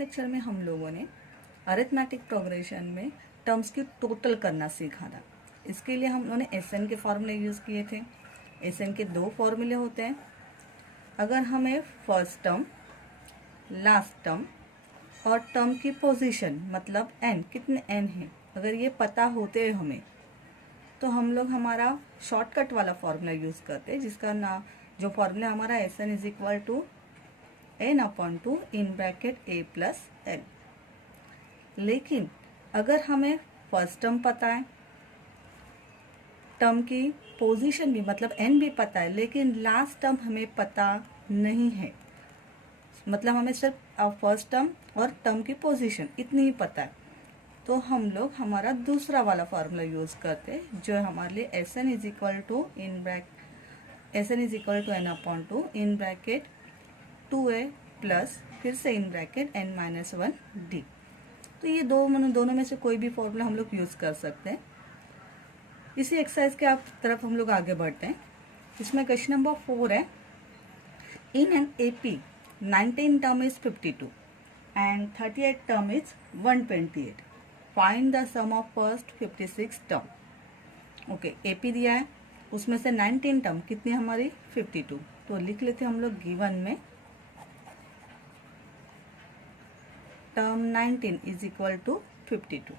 Lecture में हम लोगों ने अरिथमेटिक प्रोग्रेशन में टर्म्स की टोटल करना सीखा था। इसके लिए हम लोगों ने एसएन के फॉर्मूले यूज़ किए थे। एसएन के दो फॉर्मूले होते हैं। अगर हमें फर्स्ट टर्म, लास्ट टर्म और टर्म की पोजीशन मतलब एन, कितने एन हैं, अगर ये पता होते हैं हमें, तो हम लोग हमारा शॉर्टकट वाला फॉर्मूला यूज़ करते हैं, जिसका नाम जो फॉर्मूला हमारा S n is equal to n upon two in bracket a plus n. लेकिन अगर हमें फर्स्ट टर्म पता है, टर्म की पोजीशन भी मतलब एन भी पता है, लेकिन लास्ट टर्म हमें पता नहीं है, मतलब हमें सिर्फ फर्स्ट टर्म और टर्म की पोजीशन इतनी ही पता है, तो हम लोग हमारा दूसरा वाला फार्मूला यूज़ करते हैं, जो हमारे लिए S n is equal to n upon two in bracket 2a plus फिर से in bracket n minus 1 d. तो ये दोनों में से कोई भी फॉर्मूला हम लोग यूज़ कर सकते हैं। इसी एक्सरसाइज के तरफ हम लोग आगे बढ़ते हैं। इसमें क्वेश्चन नंबर 4 है, in an AP 19 term is 52 and 38 term is 128, find the sum of first 56 term. Okay, AP दिया है, उसमें से 19 टर्म कितनी हमारी 52, तो लिख लेते हम लोग गिवन में term 19 is equal to 52,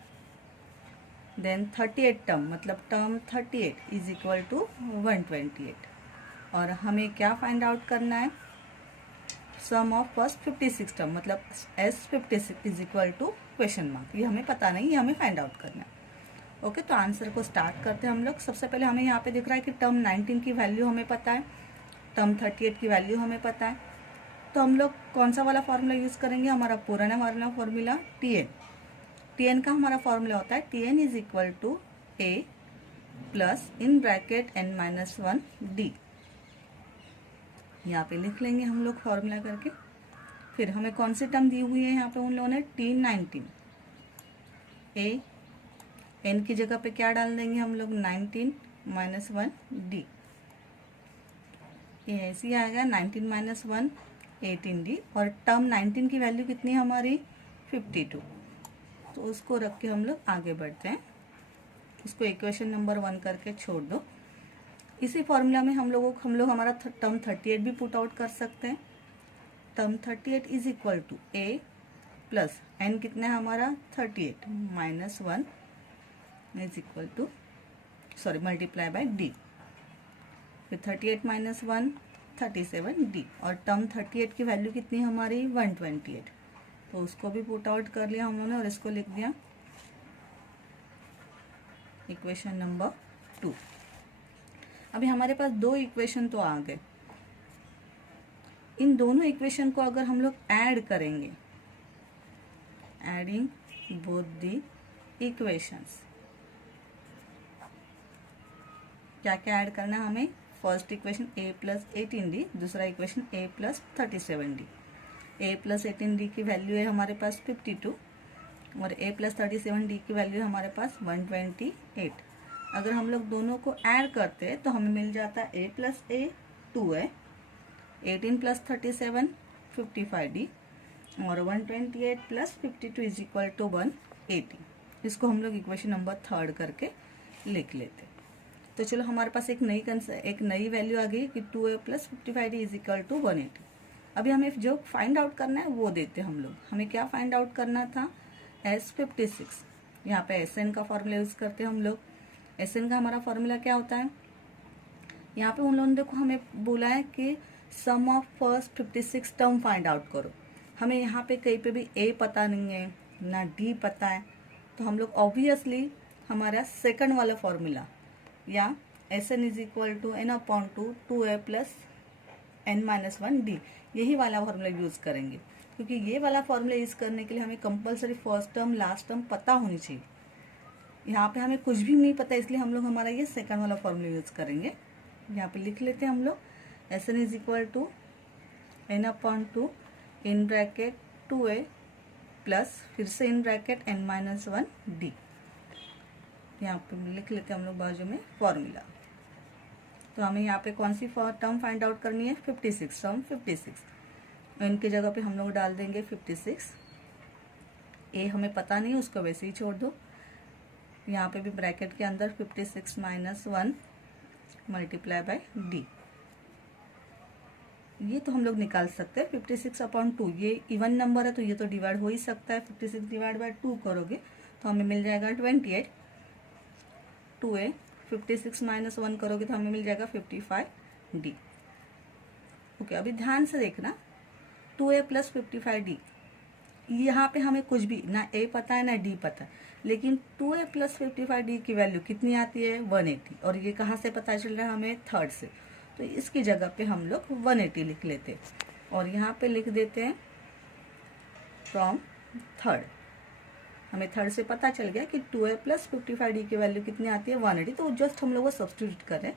then 38 term मतलब टर्म 38 इज इक्वल टू 128, और हमें क्या फाइंड आउट करना है, सम ऑफ फर्स्ट 56 टर्म मतलब S56 is equal to question mark. ये हमें पता नहीं, ये हमें फाइंड आउट करना है। ओके, तो आंसर को स्टार्ट करते हैं हम लोग। सबसे पहले हमें यहाँ पे दिख रहा है कि टर्म 19 की वैल्यू हमें पता है, टर्म 38 की वैल्यू हमें पता है, तो हम लोग कौन सा वाला फार्मूला यूज़ करेंगे, हमारा पुराना वाला फार्मूला TN का हमारा फार्मूला होता है TN is equal to A plus in bracket n minus 1 d. यहाँ पे लिख लेंगे हम लोग फार्मूला करके। फिर हमें कौन सी टर्म दी हुई है यहाँ पे उन लोगों ने, T19, A n की जगह पे क्या डाल देंगे हम लोग 19 माइनस 1 डी। ये ऐसे ही आएगा 19 माइनस 1 18D, और टर्म 19 की वैल्यू कितनी है हमारी 52, तो उसको रख के हम लोग आगे बढ़ते हैं। इसको इक्वेशन नंबर 1 करके छोड़ दो। इसी फॉर्मूला में हम लोग हमारा टर्म 38 भी पुट आउट कर सकते हैं। Term 38 is equal to A plus n कितना है हमारा 38 minus 1 is equal to multiply by d. फिर 38 माइनस 1 37D, और टर्म 38 की वैल्यू कितनी हमारी 128, तो उसको भी पुट आउट कर लिया हम लोगों ने और इसको लिख दिया इक्वेशन नंबर 2। अभी हमारे पास दो इक्वेशन तो आ गए। इन दोनों इक्वेशन को अगर हम लोग ऐड करेंगे, एडिंग बोथ द इक्वेशंस, क्या क्या ऐड करना है हमें, first equation A plus 18D, दूसरा equation A plus 37D। A plus 18D की वैल्यू है हमारे पास 52 और A प्लस 37D की वैल्यू है हमारे पास 128। अगर हम लोग दोनों को ऐड करते हैं तो हमें मिल जाता है A plus A 2A, 18 plus 37 55D, और 128 प्लस 52 इज इक्वल टू 180। इसको हम लोग इक्वेशन नंबर 3 करके लिख लेते हैं। तो चलो, हमारे पास एक नई वैल्यू आ गई कि 2A plus 55D is equal to 180। अभी हमें जो फाइंड आउट करना है वो देते हम लोग। हमें क्या फाइंड आउट करना था, S56। यहाँ पे SN का फॉर्मूला यूज करते हैं हम लोग। SN का हमारा फॉर्मूला क्या होता है, यहाँ पे उन लोगों ने देखो हमें बोला है कि sum of first 56 term find out करो। हमें यहाँ पे कहीं पे भी A पता नहीं है ना D पता है, तो हम लोग ऑब्वियसली हमारा सेकंड वाला फॉर्मूला या SN is equal to n upon two 2A plus n minus 1 d, यही वाला फॉर्मूला यूज़ करेंगे, क्योंकि ये वाला फॉर्मूला यूज़ करने के लिए हमें compulsory first term last term पता होनी चाहिए। यहाँ पे हमें कुछ भी नहीं पता, इसलिए हम लोग हमारा ये सेकंड वाला फॉर्मूला यूज़ करेंगे। यहाँ पे लिख लेते हैं हम लोग SN is equal to n upon two in bracket 2A plus फिर से in bracket n minus 1 d. यहाँ पे लिख लेते हैं हम लोग बाजू में फॉर्मूला। तो हमें यहाँ पे कौन सी टर्म फाइंड आउट करनी है, 56, टर्म 56। इनकी जगह पे हम लोग डाल देंगे 56 ए हमें पता नहीं, उसको वैसे ही छोड़ दो। यहाँ पे भी ब्रैकेट के अंदर 56 माइनस 1 मल्टीप्लाई बाय डी, ये तो हम लोग निकाल सकते हैं 56/2। ये इवन नंबर है तो ये तो डिवाइड हो ही सकता है। 56 डिवाइड बाय 2 करोगे तो हमें मिल जाएगा 28। 2a 56 माइनस 1 करोगे तो हमें मिल जाएगा 55d। ओके, अभी ध्यान से देखना, 2a प्लस 55d, यहाँ पे हमें कुछ भी ना a पता है ना d पता है, लेकिन 2a प्लस 55d की वैल्यू कितनी आती है 180, और ये कहाँ से पता चल रहा है हमें थर्ड से, तो इसकी जगह पे हम लोग 180 लिख लेते और यहाँ पे लिख देते हैं फ्रॉम थर्ड। हमें थर्ड से पता चल गया कि 2a प्लस 55d की वैल्यू कितनी आती है 180, तो जस्ट हम लोग वो सब्सटीट्यूट करें।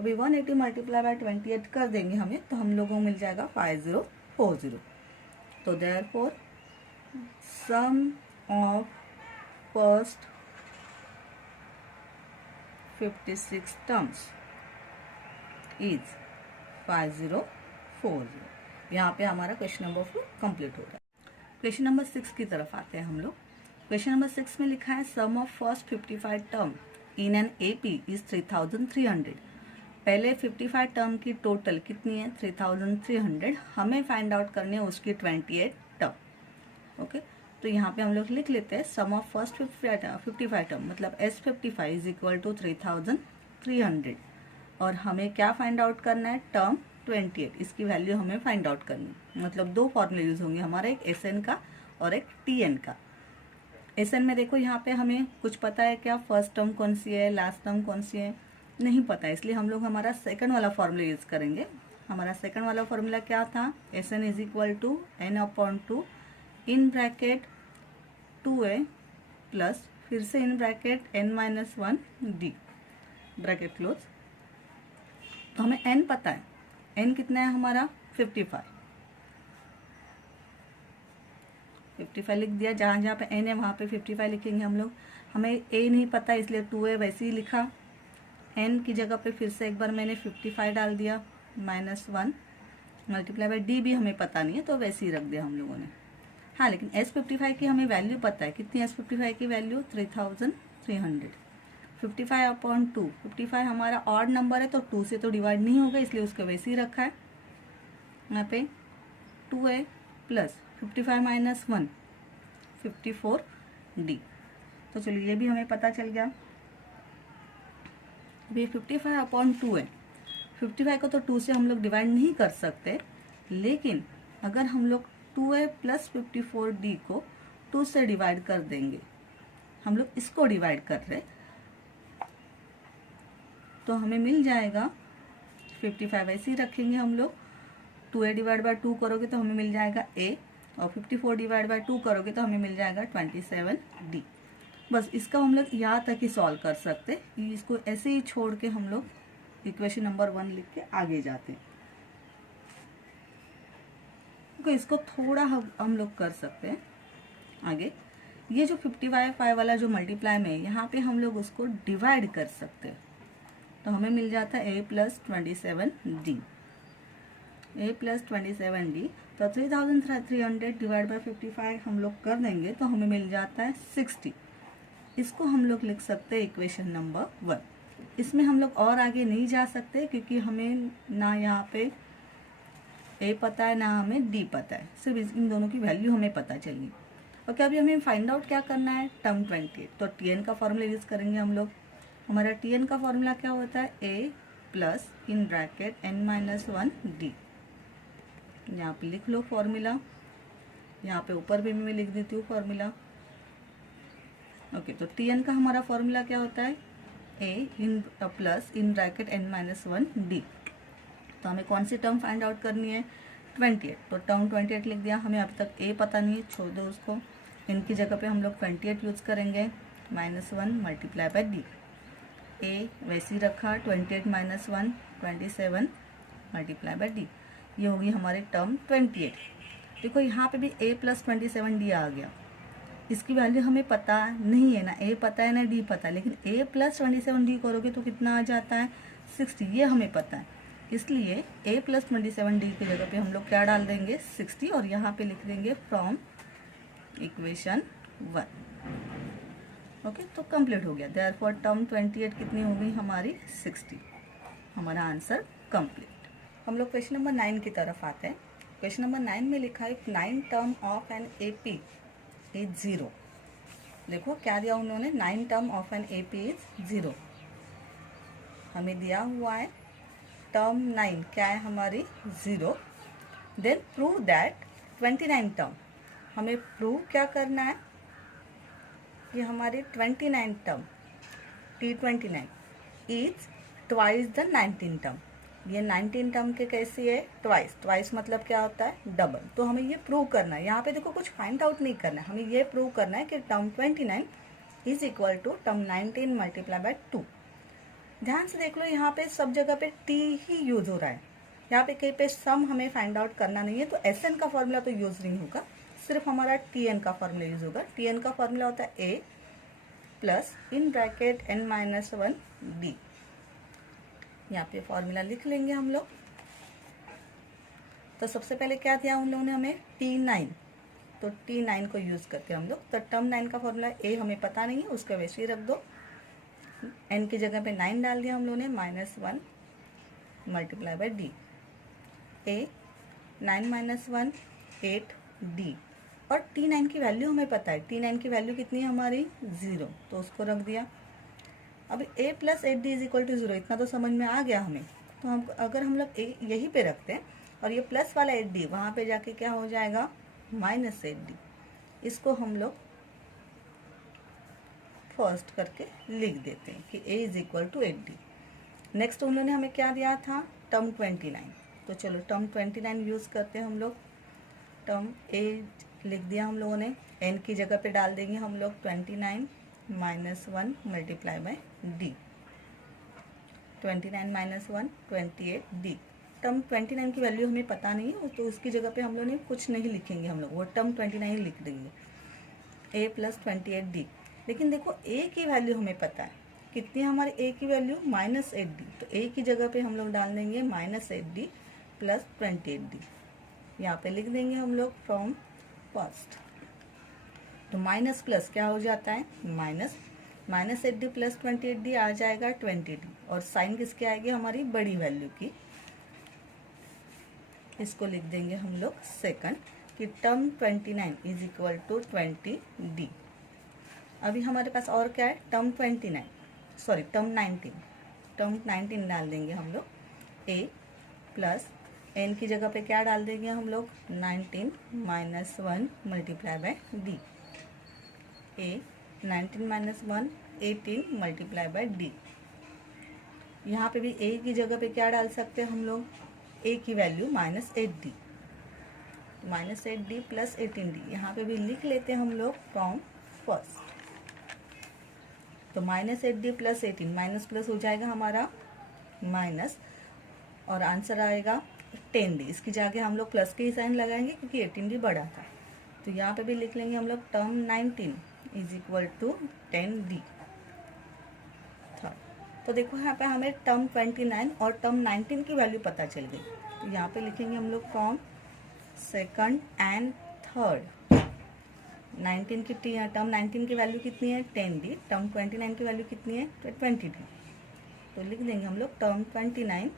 अभी 180 मल्टीप्लाई बाय 28 कर देंगे हमें, तो हम लोगों को मिल जाएगा 5040। तो therefore sum of first 56 terms is 5040। यहाँ पे हमारा क्वेश्चन नंबर 4 कंप्लीट हो रहा है। क्वेश्चन नंबर 6 की तरफ आते हैं हम लोग। क्वेश्चन नंबर 6 में लिखा है sum of first 55 term in an AP is 3300। पहले 55 टर्म की टोटल कितनी है 3300, हमें फाइंड आउट करनी है उसकी 28 टर्म। ओके, तो यहाँ पे हम लोग लिख लेते हैं सम ऑफ फर्स्ट 55 टर्म, मतलब S55 इज इक्वल टू 3300, और हमें क्या फाइंड आउट करना है टर्म 28, इसकी वैल्यू हमें फाइंड आउट करनी, मतलब दो फॉर्मूले यूज होंगे हमारा, एक SN का और एक TN का। SN में देखो यहाँ पे हमें कुछ पता है क्या, फर्स्ट टर्म कौन सी है, लास्ट टर्म कौन सी है, नहीं पता है, इसलिए हम लोग हमारा सेकंड वाला फॉर्मूला यूज करेंगे। हमारा सेकंड वाला फॉर्मूला क्या था, SN is equal to n/2 in bracket 2a plus फिर से in bracket n-1 d, bracket close. तो हमें n पता है, n कितना है हमारा 55 लिख दिया, जहाँ जहाँ पे n है वहाँ पे 55 लिखेंगे हम लोग। हमें a नहीं पता इसलिए 2a वैसे ही लिखा, n की जगह पे फिर से एक बार मैंने 55 डाल दिया -1 मल्टीप्लाई बाय d भी हमें पता नहीं है तो वैसे ही रख दिया हम लोगों ने। हाँ, लेकिन S55 की हमें वैल्यू पता है, कितनी S55 की वैल्यू 3300। 55/2, 55 हमारा ऑड नंबर है तो 2 से तो डिवाइड नहीं होगा, इसलिए उसको वैसे ही रखा है। यहाँ पे 2a प्लस 55 माइनस 1 54d। तो चलिए ये भी हमें पता चल गया। अभी 55/2 है, 55 को तो 2 से हम लोग डिवाइड नहीं कर सकते, लेकिन अगर हम लोग 2a प्लस 54d को 2 से डिवाइड कर देंगे, हम लोग इसको डिवाइड कर रहे, तो हमें मिल जाएगा 55 ऐसे ही रखेंगे हम लोग। 2a डिवाइड बाय 2 करोगे तो हमें मिल जाएगा a, और 54 डिवाइड बाय 2 करोगे तो हमें मिल जाएगा 27d। बस इसका हम लोग यहाँ तक ही सॉल्व कर सकते, इसको ऐसे ही छोड़ के हम लोग इक्वेशन नंबर 1 लिख के आगे जाते हैं। तो इसको थोड़ा हम लोग कर सकते हैं आगे। ये जो 55 वाला जो मल्टीप्लाई में है, यहाँ पे हम लोग उसको डिवाइड कर सकते हैं, तो हमें मिल जाता है a plus 27d, a plus 27d। तो 3300 डिवाइड बाय 55 हम लोग कर देंगे तो हमें मिल जाता है 60। इसको हम लोग लिख सकते हैं इक्वेशन नंबर 1। इसमें हम लोग और आगे नहीं जा सकते क्योंकि हमें ना यहाँ पे a पता है ना हमें d पता है, सिर्फ इन दोनों की वैल्यू हमें पता चलेगी। ओके, अभी हमें फाइंड आउट क्या करना है टर्म 28, तो TN का फॉर्मूला यूज करेंगे हम लोग। हमारा TN का फॉर्मूला क्या होता है, a plus in bracket n-1 d। यहाँ पे लिख लो फॉर्मूला, यहाँ पे ऊपर भी मैं लिख देती हूँ फॉर्मूला। ओके, तो TN का हमारा फॉर्मूला क्या होता है, a in plus in bracket n-1 d। तो हमें कौन सी टर्म फाइंड आउट करनी है 28, तो टर्म 28 लिख दिया। हमें अभी तक a पता नहीं है, छोड़ दो उसको, इनकी जगह पे हम लोग 28 यूज करेंगे -1 मल्टीप्लाई बाय d। a वैसे ही रखा, 28 माइनस 1 27 मल्टीप्लाई बाय d, ये होगी हमारी टर्म 28। देखो यहाँ पे भी a प्लस 27d आ गया, इसकी वैल्यू हमें पता नहीं है, ना a पता है ना d पता है, लेकिन a प्लस 27d करोगे तो कितना आ जाता है 60, ये हमें पता है। इसलिए a प्लस 27d की जगह पे हम लोग क्या डाल देंगे 60, और यहाँ पे लिख देंगे फ्रॉम इक्वेशन ओके, तो कंप्लीट हो गया। देयरफॉर टर्म 28 कितनी हो गई हमारी 60। हमारा आंसर कंप्लीट। हम लोग क्वेश्चन नंबर 9 की तरफ आते हैं। क्वेश्चन नंबर 9 में लिखा है 9 term of N AP is 0। देखो क्या दिया उन्होंने, 9 term of N AP is 0। हमें दिया हुआ है टर्म 9 क्या है हमारी 0। देन प्रूव दैट 29 टर्म, हमें प्रूव क्या करना है कि हमारी 29 term T29 is twice the 19 term. ये 19 टर्म के कैसी है, ट्वाइस। ट्वाइस मतलब क्या होता है, डबल। तो हमें ये प्रूव करना है। यहाँ पे देखो कुछ फाइंड आउट नहीं करना है, हमें ये प्रूव करना है कि term 29 is equal to term 19 multiply by 2। ध्यान से देख लो, यहाँ पे सब जगह पे टी ही यूज हो रहा है। यहाँ पे कहीं पे सम हमें फाइंड आउट करना नहीं है, तो एस एन का फॉर्मूला तो यूज नहीं होगा, सिर्फ हमारा टी एन का फॉर्मूला यूज होगा। टी एन का फॉर्मूला होता है a plus in bracket n minus 1 d. यहाँ पे फॉर्मूला लिख लेंगे हम लोग। तो सबसे पहले क्या दिया उन लोगों ने हमें, T9। तो T9 को यूज करके हम लोग, तो टर्म 9 का फॉर्मूला ए हमें पता नहीं है, उसका वैसे ही रख दो। n की जगह पे 9 डाल दिया हम लोगों ने, -1 multiply by D. A 9 minus 1 8 D. और T9 की वैल्यू हमें पता है, T9 की वैल्यू कितनी है हमारी 0, तो उसको रख दिया। अब a plus 8d is equal to 0, इतना तो समझ में आ गया हमें। तो हम अगर हम लोग यहीं पे रखते हैं और ये प्लस वाला 8d वहाँ पे जाके क्या हो जाएगा, -8d। इसको हम लोग फर्स्ट करके लिख देते हैं कि a is equal to 8d। Next उन्होंने हमें क्या दिया था, टर्म 29। तो चलो टर्म 29 यूज़ करते हैं हम लोग। टर्म a लिख दिया हम लोगों ने, n की जगह पे डाल देंगे हम लोग 29 minus 1 multiply by D. 29 minus 1 28 D. Term 29 की वैल्यू हमें पता नहीं है, तो उसकी जगह पे हम लोग ने कुछ नहीं लिखेंगे, हम लोग वो टर्म 29 ही लिख देंगे। a plus 28 D. लेकिन देखो a की वैल्यू हमें पता है, कितनी है हमारी a की वैल्यू, -8d। तो a की जगह पे हम लोग डाल देंगे -8d प्लस 28d। यहाँ पे लिख देंगे हम लोग फ्रॉम फर्स्ट। तो माइनस प्लस क्या हो जाता है, -8d प्लस 28d आ जाएगा 20d। और साइन किसकी आएगी, हमारी बड़ी वैल्यू की। इसको लिख देंगे हम लोग सेकंड कि term 29 is equal to 20d। अभी हमारे पास और क्या है, टर्म 19। टर्म 19 डाल देंगे हम लोग। a प्लस n की जगह पे क्या डाल देंगे हम लोग, 19 minus 1 multiply by D. a 19 minus 1 18 multiply by D. यहाँ पे भी a की जगह पे क्या डाल सकते हैं हम लोग, a की value -8d, -8d plus 18d। यहाँ पे भी लिख लेते हैं हम लोग फ्रॉम फर्स्ट। तो -8d प्लस 18, माइनस प्लस हो जाएगा हमारा माइनस, और आंसर आएगा 10d। इसकी जगह हम लोग प्लस के ही साइन लगाएंगे क्योंकि 18d बड़ा था। तो यहाँ पे भी लिख लेंगे हम लोग term 19 is equal to 10d। तो देखो यहाँ पे हमें टर्म 29 और टर्म 19 की वैल्यू पता चल गई। तो यहाँ पे लिखेंगे हम लोग फ्रॉम सेकंड एंड थर्ड। 19 की टर्म 19 की वैल्यू कितनी है, 10d। टर्म 29 की वैल्यू कितनी है, 20d। तो लिख देंगे हम लोग टर्म 29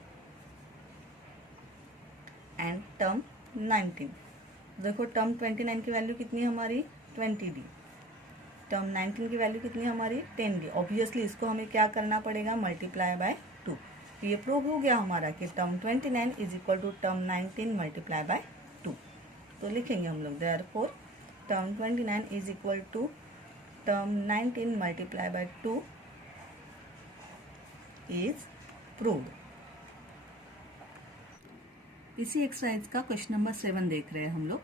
एंड टर्म 19। देखो टर्म 29 की वैल्यू कितनी है हमारी, 20d। टर्म 19 की वैल्यू कितनी है हमारी, 10d। ऑब्वियसली इसको हमें क्या करना पड़ेगा, मल्टीप्लाई बाय 2। तो ये प्रूव हो गया हमारा कि term 29 is equal to term 19 multiply by 2। तो लिखेंगे हम लोग therefore term 29 is equal to term 19 multiply by 2 is proved. इसी एक्सरसाइज का क्वेश्चन नंबर 7 देख रहे हैं हम लोग।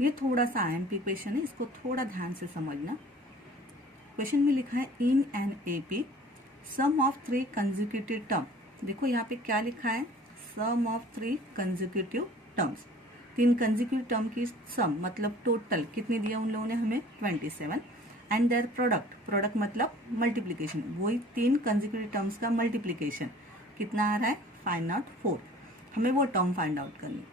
ये थोड़ा सा IMP क्वेश्चन है, इसको थोड़ा ध्यान से समझना। क्वेश्चन में लिखा है in an AP sum of 3 consecutive term. देखो यहाँ पे क्या लिखा है, sum of 3 consecutive terms. 3 consecutive term की सम मतलब टोटल कितनी दिया उन लोगों ने हमें, 27। एंड देयर प्रोडक्ट मतलब मल्टीप्लीकेशन, वही 3 कंसेक्यूटिव टर्म्स का मल्टीप्लीकेशन कितना आ रहा है, फाइंड आउट 4। हमें वो टर्म फाइंड आउट करनी।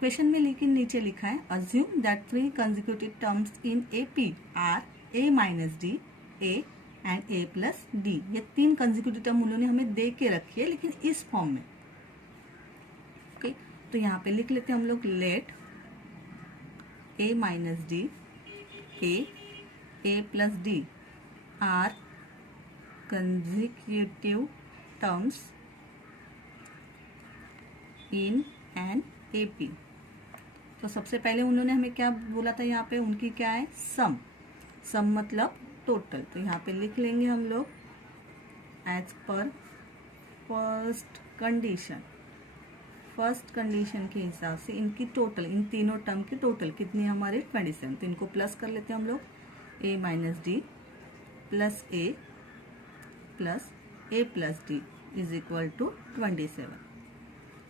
क्वेश्चन में लेकिन नीचे लिखा है assume that 3 consecutive terms in AP are A minus d, A and A plus d. ये 3 कंसेक्यूटिव टर्म उन्होंने हमें दे के रखी है लेकिन इस फॉर्म में। ओके, तो यहाँ पे लिख लेते हैं हम लोग let A minus d, A plus d are consecutive terms in an AP। तो सबसे पहले उन्होंने हमें क्या बोला था, यहाँ पे उनकी क्या है, सम। सम मतलब टोटल। तो यहाँ पे लिख लेंगे हम लोग as per first condition. First condition के हिसाब से इनकी टोटल, इन तीनों टर्म की टोटल कितनी हमारे 27। तो इनको प्लस कर लेते हैं हम लोग, A minus d plus A plus A plus d is equal to 27।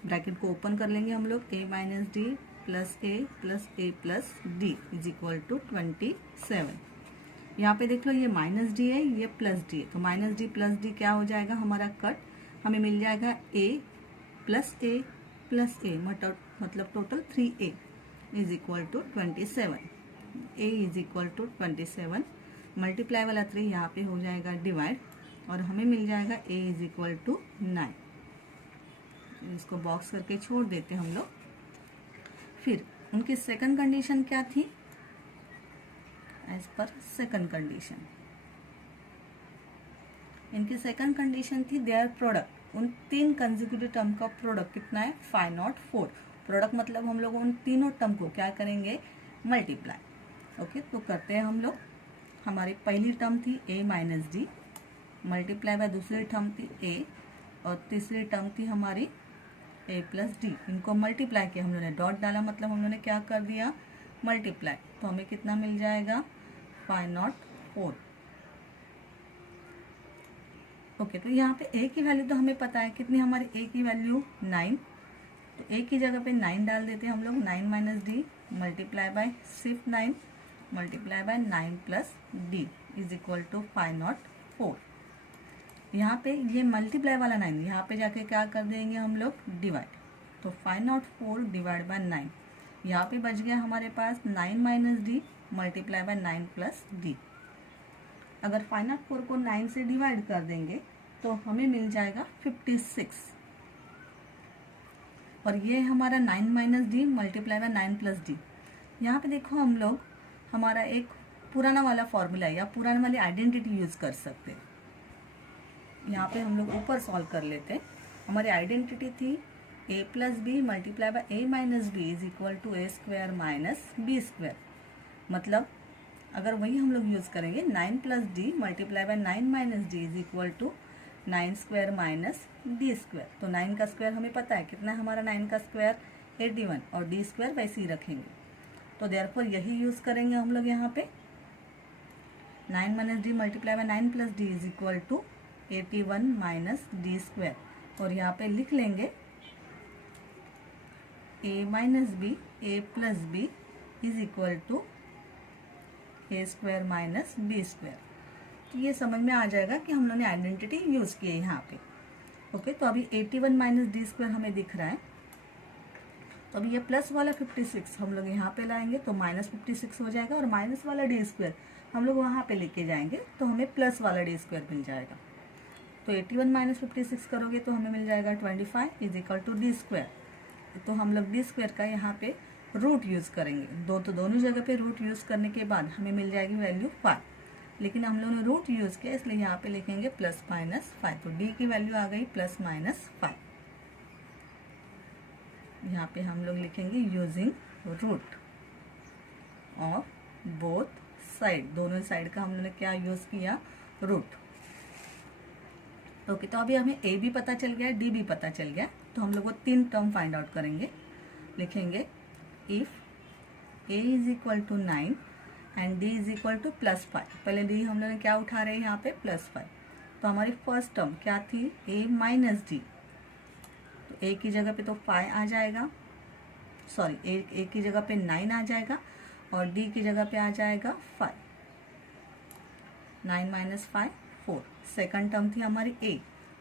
Bracket को ओपन कर लेंगे हम लोग, A minus d plus A plus d is equal to 27। यहाँ पे देख लो ये माइनस डी है, ये प्लस डी है। तो माइनस डी प्लस डी क्या हो जाएगा हमारा कट, हमें मिल जाएगा A प्लस A मतलब total 3A is equal to 27। A is equal to 27, multiply वाला 3 यहाँ पे हो जाएगा डिवाइड और हमें मिल जाएगा A इज इक्वल टू 9। इसको बॉक्स करके छोड़ देते हम लोग। फिर उनकी सेकंड कंडीशन क्या थी, एज पर सेकंड कंडीशन इनकी सेकंड कंडीशन थी देयर प्रोडक्ट। उन 3 कंसेक्यूटिव टर्म का प्रोडक्ट कितना है, 504। प्रोडक्ट मतलब हम लोग उन तीनों टर्म को क्या करेंगे, मल्टीप्लाई। ओके, तो करते हैं हम लोग। हमारी पहली टर्म थी A minus d, multiply bye दूसरी टर्म थी A और तीसरी टर्म थी हमारी A प्लस डी। इनको मल्टीप्लाई किया हम लोगों ने, डॉट डाला मतलब हम लोगों ने क्या कर दिया, मल्टीप्लाई। तो हमें कितना मिल जाएगा, 504। ओके, तो यहाँ पे A की वैल्यू तो हमें पता है कितनी, हमारी A की वैल्यू 9। तो A की जगह पे 9 डाल देते हैं हम लोग, 9 माइनस डी मल्टीप्लाई बाय सिर्फ 9 multiply by 9 plus d is equal to 504। यहाँ पे ये मल्टीप्लाई वाला 9 यहाँ पे जाके क्या कर देंगे हम लोग, डिवाइड। तो 504 डिवाइड बाय 9, यहाँ पे बच गया हमारे पास 9 minus d multiply by 9 plus D. अगर 504 को 9 से डिवाइड कर देंगे तो हमें मिल जाएगा 56। और ये हमारा 9 minus d multiply by 9 plus D. यहाँ पे देखो हम लोग हमारा एक पुराना वाला फॉर्मूला या पुराना वाली आइडेंटिटी यूज कर सकते हैं। यहाँ पे हम लोग ऊपर सॉल्व कर लेते हैं। हमारी आइडेंटिटी थी A plus b multiply by A minus b is equal to A square minus b square. मतलब अगर वही हम लोग यूज करेंगे 9 plus d multiply by 9 minus D is equal to 9 square minus d square. तो 9 का square हमें पता है कितना है हमारा, 9 का स्क्वायर 81 और डी स्क्वायर वैसे ही रखेंगे। तो देयरफॉर यही यूज करेंगे हम लोग यहाँ पे। 9 minus d multiply by 9 plus d is equal to 81 minus d square. और यहाँ पे लिख लेंगे A minus b A plus b is equal to A square minus b square. तो ये समझ में आ जाएगा कि हम लोगों ने आइडेंटिटी यूज की है यहाँ पे। ओके, तो अभी 81 माइनस डी स्क्वायर हमें दिख रहा है। तो अभी ये प्लस वाला 56 हम लोग यहाँ पे लाएंगे तो माइनस 56 हो जाएगा और माइनस वाला डी स्क्वायर हम लोग वहाँ पे लेके जाएंगे तो हमें प्लस वाला डी स्क्वायर मिल जाएगा। तो 81 माइनस 56 करोगे तो हमें मिल जाएगा 25 is equal to d square. तो हम लोग डी स्क्वायर का यहाँ पे रूट यूज़ करेंगे। दोनों जगह पे रूट यूज़ करने के बाद हमें मिल जाएगी वैल्यू 5, लेकिन हम लोगों ने रूट यूज़ किया इसलिए यहाँ पे लिखेंगे प्लस माइनस 5। तो डी की वैल्यू आ गई प्लस माइनस 5। यहाँ पे हम लोग लिखेंगे using root of both side. दोनों साइड का हम लोगों ने क्या यूज़ किया, रूट। ओके, तो अभी हमें ए भी पता चल गया, डी भी पता चल गया। तो हम लोग वो 3 टर्म फाइंड आउट करेंगे। लिखेंगे if a is equal to 9 and d is equal to plus 5। पहले डी हम लोग ने क्या उठा रहे हैं यहाँ पे, प्लस 5। तो हमारी फर्स्ट टर्म क्या थी, ए माइनस डी। तो ए की जगह पे तो 5 आ जाएगा, सॉरी ए की जगह पे 9 आ जाएगा और डी की जगह पे आ जाएगा 5। 9 माइनस 5 4। सेकंड टर्म थी हमारी ए,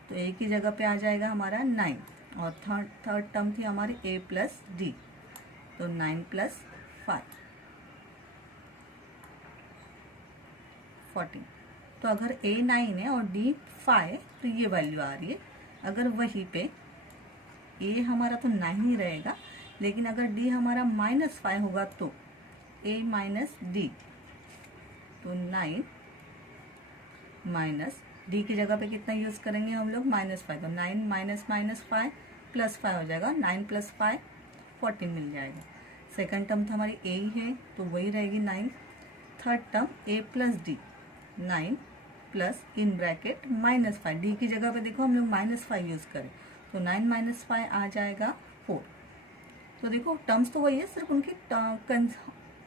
तो ए की जगह पे आ जाएगा हमारा 9 और थर्ड टर्म थी हमारी ए प्लस डी। तो 9 प्लस 5 14। तो अगर A 9 है और D 5 है तो ये वैल्यू आ रही है। अगर वहीं पे A हमारा तो 9 ही रहेगा, लेकिन अगर D हमारा -5 होगा तो A माइनस D, तो 9 माइनस D की जगह पे कितना यूज़ करेंगे हम लोग, -5, तो 9 माइनस -5 प्लस 5 हो जाएगा, 9 प्लस 5 14 मिल जाएगा। सेकंड टर्म तो हमारी A ही है तो वही रहेगी 9। Third term A plus D, 9 plus in bracket -5, D की जगह पे देखो हम लोग -5 यूज़ करें तो 9 माइनस 5 आ जाएगा 4। तो देखो टर्म्स तो वही है, सिर्फ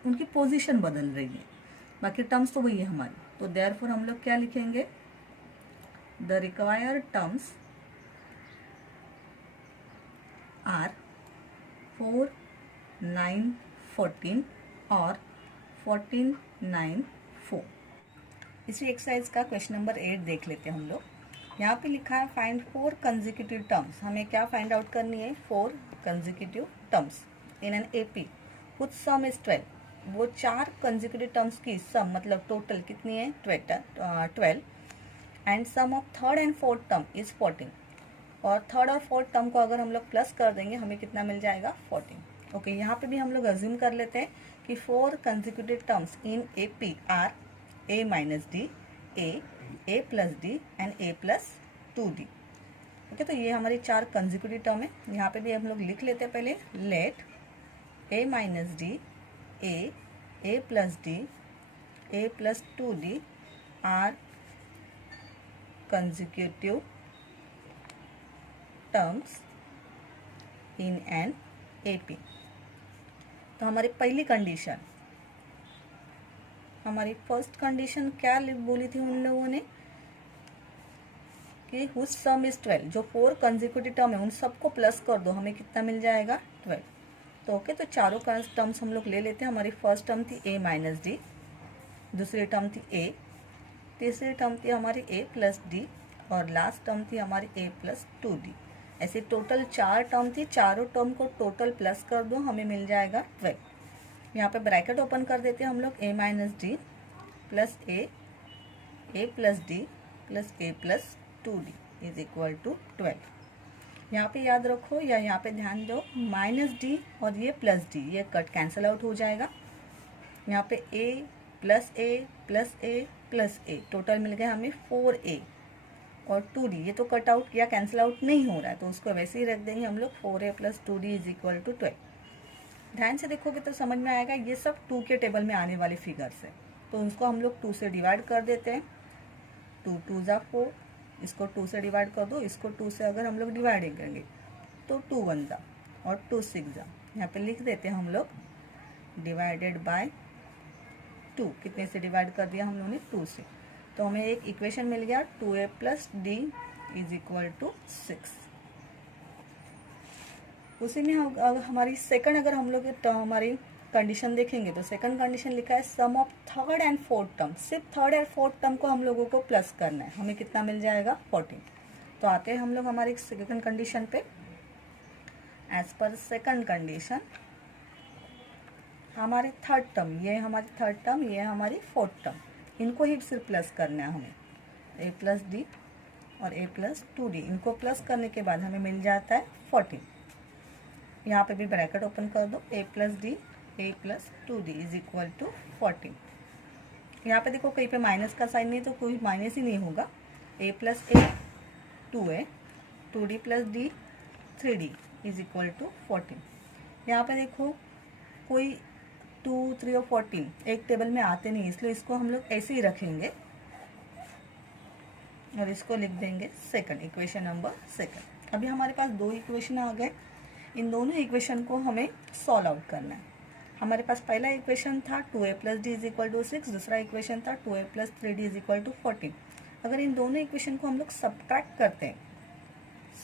उनकी पोजीशन बदल रही है, बाकी टर्म्स तो वही है हमारी। तो देयरफॉर हम लोग क्या लिखेंगे, द रिक्वायर्ड टर्म्स आर 4, 9, 14 और 14, 9, 4। इसी एक्सरसाइज का क्वेश्चन नंबर 8 देख लेते हैं हम लोग। यहाँ पे लिखा है फाइंड 4 कंसेक्यूटिव टर्म्स। हमें क्या फाइंड आउट करनी है, 4 consecutive terms in an AP कुछ सम इज 12। वो 4 कंसेक्यूटिव टर्म्स की सम मतलब टोटल कितनी है 12, and sum of third and fourth term is 14। और थर्ड और फोर्थ टर्म को अगर हम लोग प्लस कर देंगे हमें कितना मिल जाएगा 14। ओके, यहाँ पे भी हम लोग अज्यूम कर लेते हैं कि 4 consecutive terms in AP are A minus d, a plus d and A plus 2D। Okay, तो ये हमारी 4 कंसेक्यूटिव टर्म है। यहाँ पे भी हम लोग लिख लेते हैं पहले, let A minus d, a plus d, A plus 2D are consecutive terms in an AP. तो हमारी पहली कंडीशन, हमारी फर्स्ट कंडीशन क्या बोली थी उन लोगों ने कि हुज सम इज 12। जो 4 कंसेक्यूटिव टर्म है उन सबको प्लस कर दो, हमें कितना मिल जाएगा 12। तो ओके, तो चारों टर्म्स हम लोग ले लेते हैं। हमारी फर्स्ट टर्म थी A माइनस डी, दूसरी टर्म थी A, तीसरी टर्म थी हमारी A प्लस डी और लास्ट टर्म थी हमारी A प्लस 2D। ऐसे टोटल 4 टर्म थी, चारों टर्म को टोटल प्लस कर दो, हमें मिल जाएगा 12। यहाँ पे ब्रैकेट ओपन कर देते हैं हम लोग, A minus d plus a plus d plus A plus 2D is equal to 12। यहाँ पे याद रखो या यहाँ पे ध्यान दो, माइनस डी और ये प्लस डी ये कट कैंसिल आउट हो जाएगा। यहाँ पे A plus A plus A plus A total मिल गया हमें 4A और 2D, ये तो कट आउट या कैंसिल आउट नहीं हो रहा है तो उसको वैसे ही रख देंगे हम लोग, 4A plus 2D is equal to 12। ध्यान से देखोगे तो समझ में आएगा, ये सब 2 के टेबल में आने वाले फिगर्स है तो उसको हम लोग 2 से डिवाइड कर देते हैं। 2 2 जा 4, इसको 2 से डिवाइड कर दो, इसको 2 से अगर हम लोग डिवाइड करेंगे तो 2 1 जा और 2 6 जा। यहाँ पे लिख देते हैं हम लोग डिवाइडेड बाय 2। कितने से डिवाइड कर दिया हम लोगों ने, 2 से। तो हमें एक इक्वेशन मिल गया 2A plus d is equal to 6। उसी में हमारी सेकंड अगर हम लोग हमारी कंडीशन देखेंगे तो सेकंड कंडीशन लिखा है sum of third and fourth term. सिर्फ थर्ड एंड फोर्थ टर्म को हम लोगों को प्लस करना है, हमें कितना मिल जाएगा 14। तो आते हैं हम लोग हमारी सेकंड कंडीशन पे। एज पर सेकंड कंडीशन हमारी थर्ड टर्म, ये हमारी थर्ड टर्म, ये हमारी फोर्थ टर्म, इनको ही सिर्फ प्लस करना है हमें। A प्लस डी और A प्लस 2D, इनको प्लस करने के बाद हमें मिल जाता है 14। यहाँ पे भी ब्रैकेट ओपन कर दो, A plus d, A plus 2D is equal to 14। यहाँ पे देखो कहीं पे माइनस का साइन नहीं तो कोई माइनस ही नहीं होगा। A plus A 2A, 2D plus D 3D is equal to 14। यहाँ पे देखो कोई 2, 3 और 14 एक टेबल में आते नहीं, इसलिए इसको हम लोग ऐसे ही रखेंगे और इसको लिख देंगे सेकंड, इक्वेशन नंबर सेकंड। अभी हमारे पास 2 इक्वेशन आ गए, इन दोनों इक्वेशन को हमें सॉल्व आउट करना है। हमारे पास पहला इक्वेशन था 2A plus d is equal to 6, दूसरा इक्वेशन था 2A plus 3D is equal to 14। अगर इन दोनों इक्वेशन को हम लोग सब्ट्रैक्ट करते हैं,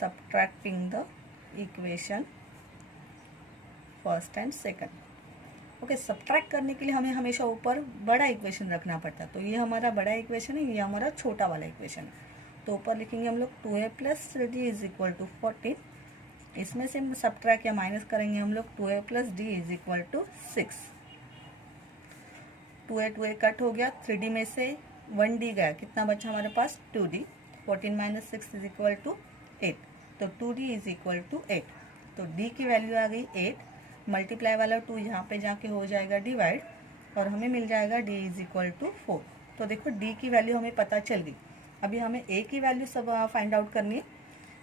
subtracting the equation first and second. Okay, subtract करने के लिए हमें हमेशा ऊपर बड़ा इक्वेशन रखना पड़ता है। तो ये हमारा बड़ा इक्वेशन है, ये हमारा छोटा वाला इक्वेशन है। तो ऊपर लिखेंगे हम लोग 2A plus 3D is equal to 14 इसमें से सब्ट्रैक्ट या माइनस करेंगे हम लोग 2a plus d is equal to 6। 2a cut हो गया, 3d में से 1d गया, कितना बचा हमारे पास 2d। 14 minus 6 is equal to 8, तो 2d इज इक्वल टू 8। तो d की वैल्यू आ गई 8, मल्टीप्लाई वाला 2 यहाँ पे जाके हो जाएगा डिवाइड, और हमें मिल जाएगा d इज इक्वल टू 4। तो देखो d की वैल्यू हमें पता चल गई। अभी हमें a की वैल्यू सब फाइंड आउट करनी है।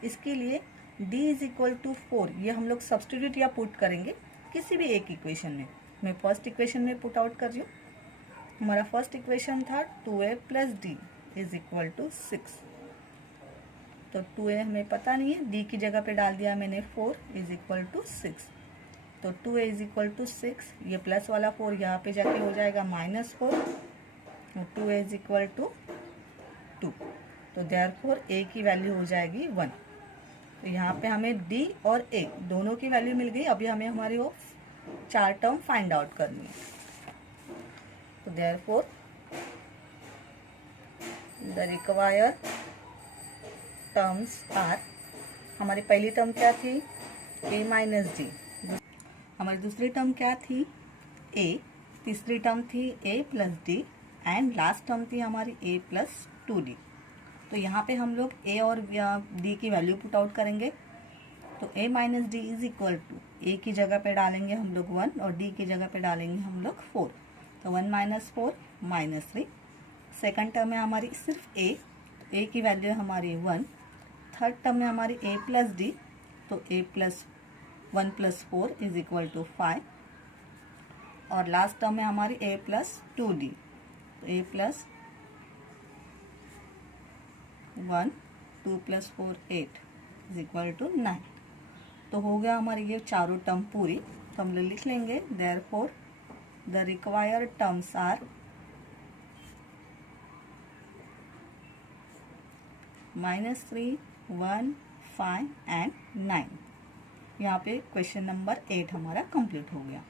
इसके लिए d इज इक्वल टू 4 ये हम लोग सब्सटीट्यूट या पुट करेंगे किसी भी एक इक्वेशन में। मैं फर्स्ट इक्वेशन में पुट आउट कर रही हूँ। हमारा फर्स्ट इक्वेशन था 2a plus d is equal to 6। तो 2a हमें पता नहीं है, d की जगह पे डाल दिया मैंने 4 इज इक्वल टू 6। तो 2a इज इक्वल टू 6, ये प्लस वाला 4 यहाँ पे जाके हो जाएगा -4, और 2a इज इक्वल टू 2। तो देयरफॉर a की वैल्यू हो जाएगी 1। तो यहाँ पे हमें d और a दोनों की वैल्यू मिल गई। अभी हमें हमारी वो 4 टर्म फाइंड आउट करनी है। तो therefore the required terms are, हमारी पहली टर्म क्या थी a माइनस डी, हमारी दूसरी टर्म क्या थी a, तीसरी टर्म थी a plus d, and last term थी हमारी a प्लस 2d। तो यहाँ पे हम लोग a और d की वैल्यू पुट आउट करेंगे। तो a minus D is equal to, a की जगह पे डालेंगे हम लोग 1 और d की जगह पे डालेंगे हम लोग 4। तो 1 माइनस 4 -3। सेकंड टर्म है हमारी सिर्फ a, तो a की वैल्यू है हमारी 1। थर्ड टर्म है हमारी a प्लस डी, तो a plus 1 plus 4 is equal to 5। और लास्ट टर्म है हमारी a प्लस 2d, तो a plus 1 2 plus 4 8 is equal to 9। तो हो गया हमारी ये चारों टर्म पूरी। तो हम लोग लिख लेंगे therefore the required terms are -3 1 5 and 9। यहाँ पे क्वेश्चन नंबर 8 हमारा कंप्लीट हो गया।